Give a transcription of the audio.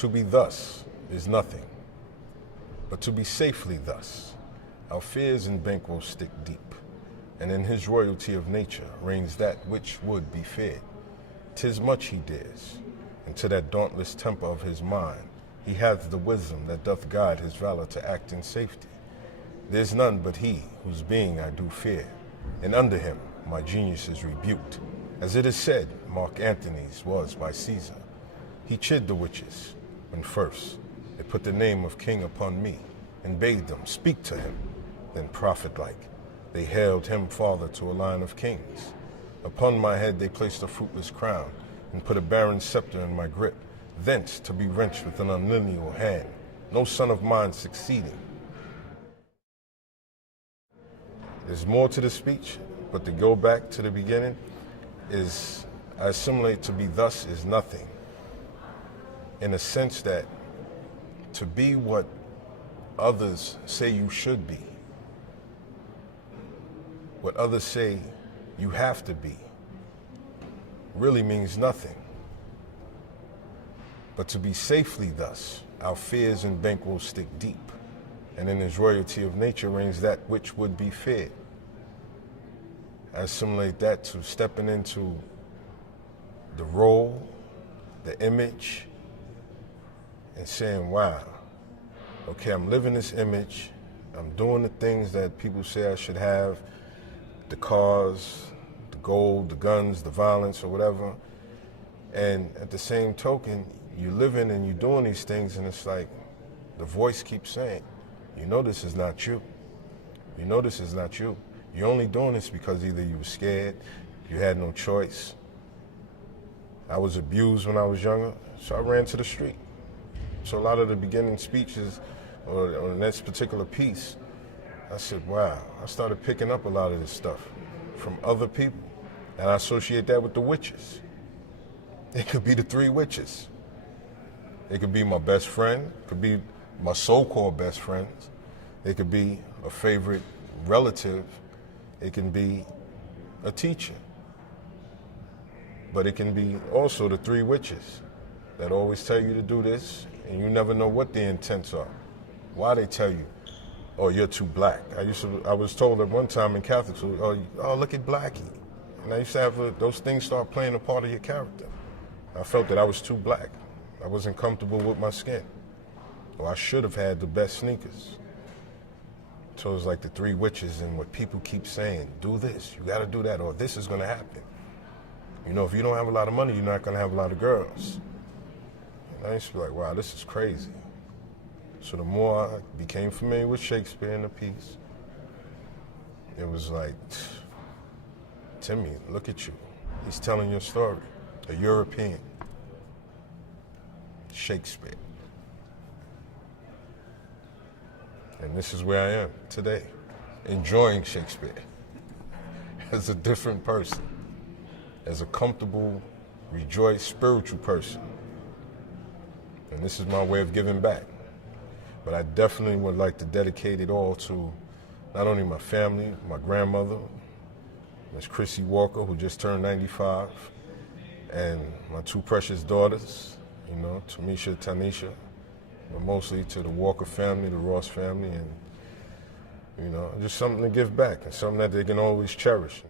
To be thus is nothing, but to be safely thus. Our fears and bankroll stick deep, and in his royalty of nature reigns that which would be feared. 'Tis much he dares, and to that dauntless temper of his mind he hath the wisdom that doth guide his valor to act in safety. There's none but he whose being I do fear, and under him my genius is rebuked. As it is said, Mark Antony's was by Caesar. He chid the witches, when first they put the name of king upon me, and bade them speak to him. Then prophet-like, they hailed him father to a line of kings. Upon my head they placed a fruitless crown, and put a barren scepter in my grip, thence to be wrenched with an unlineal hand, no son of mine succeeding. There's more to the speech, but to go back to the beginning is, I assimilate to be thus is nothing, in a sense that to be what others say you should be, what others say you have to be, really means nothing. But to be safely thus, our fears and bankroll stick deep, and in his royalty of nature reigns that which would be feared. I assimilate that to stepping into the role, the image, and saying, wow, okay, I'm living this image, I'm doing the things that people say I should have, the cars, the gold, the guns, the violence, or whatever. And at the same token, you're living and you're doing these things, and it's like the voice keeps saying, you know this is not you. You know this is not you. You're only doing this because either you were scared, you had no choice. I was abused when I was younger, so I ran to the street. So a lot of the beginning speeches, or on this particular piece, I said, wow, I started picking up a lot of this stuff from other people. And I associate that with the witches. It could be the three witches. It could be my best friend, it could be my so-called best friends. It could be a favorite relative. It can be a teacher. But it can be also the three witches that always tell you to do this, and you never know what their intents are. Why they tell you, oh, you're too black. I was told at one time in Catholic school, oh, look at Blackie. And I used to have those things start playing a part of your character. I felt that I was too black. I wasn't comfortable with my skin. Or I should have had the best sneakers. So it's like the three witches and what people keep saying, do this, you gotta do that, or this is gonna happen. You know, if you don't have a lot of money, you're not gonna have a lot of girls. And I used to be like, wow, this is crazy. So the more I became familiar with Shakespeare in the piece, it was like, Timmy, look at you. He's telling your story, a European, Shakespeare. And this is where I am today, enjoying Shakespeare as a different person, as a comfortable, rejoiced, spiritual person. And this is my way of giving back. But I definitely would like to dedicate it all to not only my family, my grandmother, Miss Chrissy Walker, who just turned 95, and my two precious daughters, you know, Tamisha, Tanisha, but mostly to the Walker family, the Ross family, and, you know, just something to give back and something that they can always cherish.